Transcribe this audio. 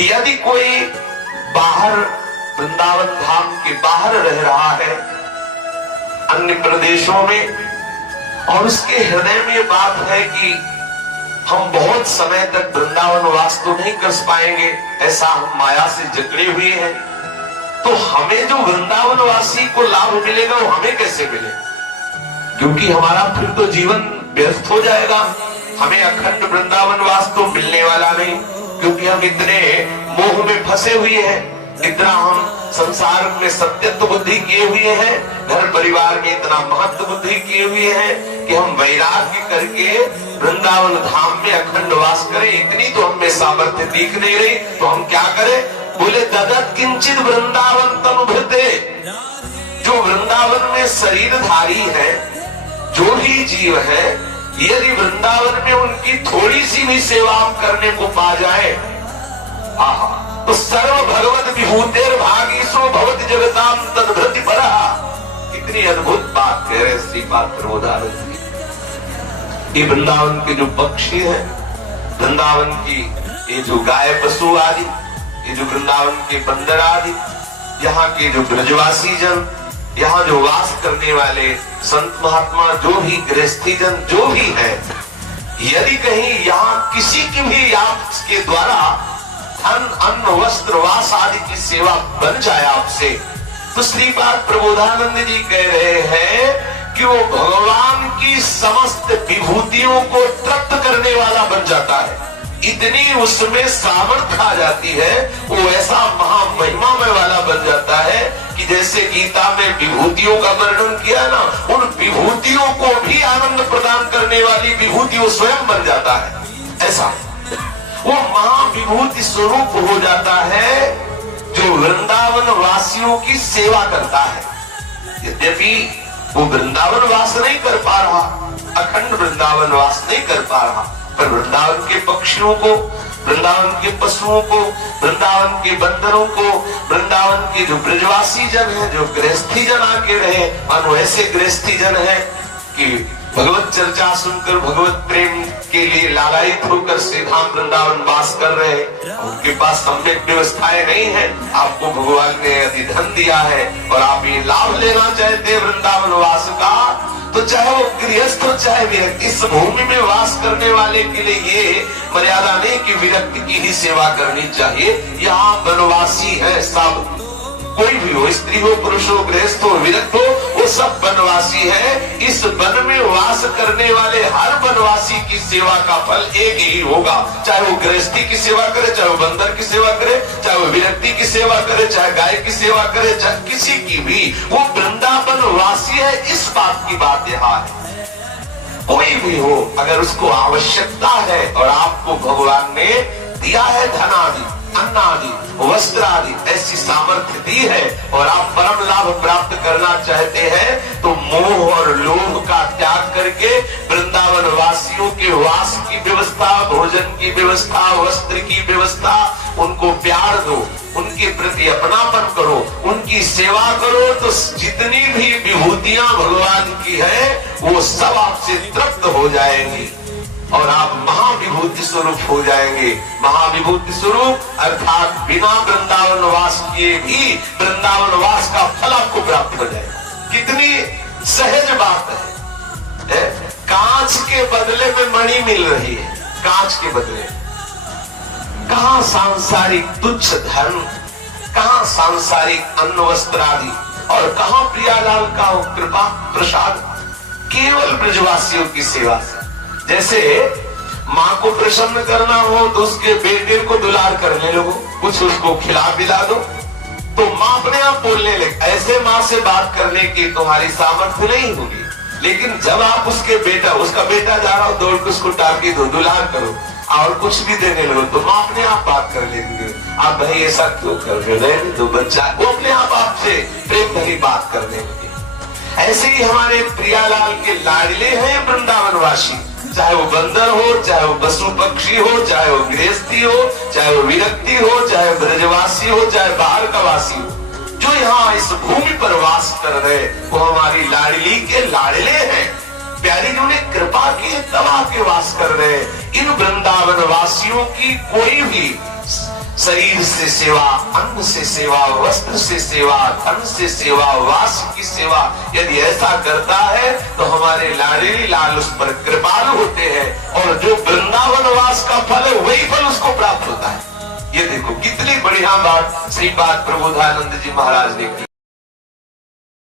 यदि कोई बाहर वृंदावन धाम के बाहर रह रहा है अन्य प्रदेशों में, और उसके हृदय में ये बात है कि हम बहुत समय तक वृंदावन वास तो नहीं कर पाएंगे, ऐसा हम माया से जकड़े हुए हैं, तो हमें जो वृंदावन वासी को लाभ मिलेगा वो हमें कैसे मिलेगा? क्योंकि हमारा फिर तो जीवन व्यस्त हो जाएगा, हमें अखंड वृंदावन वास तो मिलने वाला नहीं, क्योंकि हम इतने मोह में फंसे हुए हैं, इतना हम संसार में सत्यत्व बुद्धि किए हुए हैं, घर परिवार में इतना महत्व बुद्धि किए हुए हैं कि हम वैराग्य करके वृंदावन धाम में अखंड वास करें, इतनी तो हमें सामर्थ्य दिख नहीं रही। तो हम क्या करें? बोले ददत किंचित वृंदावन तनुभृते, जो वृंदावन में शरीरधारी है, जो भी जीव है, यदि वृंदावन में उनकी थोड़ी सी भी सेवा करने को पा जाए, आहा, तो सर्व भगवत विभूतेर भागीसो भवति जगताम तद्भृति परा। कितनी अद्भुत बात कह रहे श्रीपाद प्रबोधानंद जी। ये वृंदावन के जो पक्षी हैं, वृंदावन की ये जो गाय पशु आदि, ये जो वृंदावन के बंदर आदि, यहाँ के जो ब्रजवासी जन, यहाँ जो वास करने वाले संत महात्मा, जो भी गृहस्थी जन जो भी है, यदि कहीं यहाँ किसी की भी आपके द्वारा धन अन्न वस्त्र वास आदि की सेवा बन जाए आपसे, तो श्रीपाद प्रबोधानंद जी कह रहे हैं कि वो भगवान की समस्त विभूतियों को तृप्त करने वाला बन जाता है। इतनी उसमें सामर्थ्य आ जाती है, वो ऐसा महामहिमामय वाला बन जाता है कि जैसे गीता में विभूतियों का वर्णन किया ना, उन विभूतियों को भी आनंद प्रदान करने वाली विभूति वो स्वयं बन जाता है। ऐसा वो महाविभूति स्वरूप हो जाता है जो वृंदावन वासियों की सेवा करता है। यद्यपि वो वृंदावन वास नहीं कर पा रहा, अखंड वृंदावन वास नहीं कर पा रहा, पर वृंदावन के पक्षियों को, वृंदावन के पशुओं को, वृंदावन के बंदरों को, वृंदावन के जो ब्रजवासी जन है, जो गृहस्थी जन आके रहे, मानो ऐसे गृहस्थी जन है कि भगवत चर्चा सुनकर भगवत प्रेम के लिए लालायित होकर श्रीधाम वृंदावन वास कर रहे हैं। उनके पास सम्यक व्यवस्थाएं नहीं है, आपको भगवान ने अति धन दिया है और आप ये लाभ लेना चाहते हैं वृंदावन वास का, तो चाहे वो गृहस्थ हो चाहे विरक्त, इस भूमि में वास करने वाले के लिए ये मर्यादा नहीं कि विरक्त की ही सेवा करनी चाहिए। यहाँ वनवासी है सब, कोई भी हो, स्त्री हो, पुरुष हो, गृहस्थ हो, विरक्त हो, वो सब वनवासी है। इस वन में वास करने वाले हर वनवासी की सेवा का फल एक ही होगा, चाहे वो गृहस्थी की सेवा करे, चाहे वो बंदर की सेवा करे, चाहे वो विरक्ति की सेवा करे, चाहे गाय की सेवा करे, चाहे किसी की भी, वो वृंदावन वासी है। इस बात की बात यहाँ है, कोई भी हो, अगर उसको आवश्यकता है और आपको भगवान ने दिया है धन आदि, अन्न आदि, वस्त्र आदि, ऐसी सामर्थ्य दी है और आप परम लाभ प्राप्त करना चाहते हैं, तो मोह और लोभ का त्याग करके वृंदावन वासियों के वास की व्यवस्था, भोजन की व्यवस्था, वस्त्र की व्यवस्था, उनको प्यार दो, उनके प्रति अपनापन करो, उनकी सेवा करो, तो जितनी भी विभूतियां भगवान की है वो सब आपसे तृप्त हो जाएंगी और आप महाविभूति स्वरूप हो जाएंगे। महाविभूति स्वरूप अर्थात बिना वृंदावन वास किए भी वृंदावन वास का फल आपको प्राप्त हो जाएगा। कितनी सहज बात है। कांच के बदले में मणि मिल रही है, कांच के बदले। कहां सांसारिक तुच्छ धन, कहां सांसारिक अन्न वस्त्र आदि, और कहां प्रियालाल का कृपा प्रसाद, केवल ब्रजवासियों की सेवा से। जैसे माँ को प्रसन्न करना हो तो उसके बेटे को दुलार करने लगो, कुछ उसको खिला पिला दो, तो माँ अपने आप बोलने लगे। ऐसे माँ से बात करने की तुम्हारी सामर्थ्य नहीं होगी, लेकिन जब आप उसका बेटा जा रहा हो, दौड़ के उसको टाकी दो, दुलार करो और कुछ भी देने लगो, तो माँ अपने आप बात कर लेंगे। आप भाई ऐसा क्यों कर रहे हो, तो बच्चा वो अपने आप आपसे प्रेम भरी बात करने लगे। ऐसे ही हमारे प्रियालाल के लाडले हैं वृंदावन वासी, चाहे वो बंदर हो, चाहे वो पशु पक्षी हो, चाहे वो गृहस्थी हो, चाहे वो विरक्ति हो, चाहे ब्रजवासी हो, चाहे बाहर का वासी हो, जो यहाँ इस भूमि पर वास कर रहे, वो हमारी लाडली के लाडले हैं। प्यारी जी ने कृपा की तब आके वास कर रहे। इन वृंदावन वासियों की कोई भी शरीर से सेवा, अन्न से सेवा, वस्त्र से सेवा, धन से सेवा, वास की सेवा यदि ऐसा करता है तो हमारे लाडली लाल उस पर कृपालु होते हैं और जो वृंदावन वास का फल है वही फल उसको प्राप्त होता है। ये देखो कितनी बढ़िया बात श्रीपाद प्रबोधानंद जी महाराज ने की।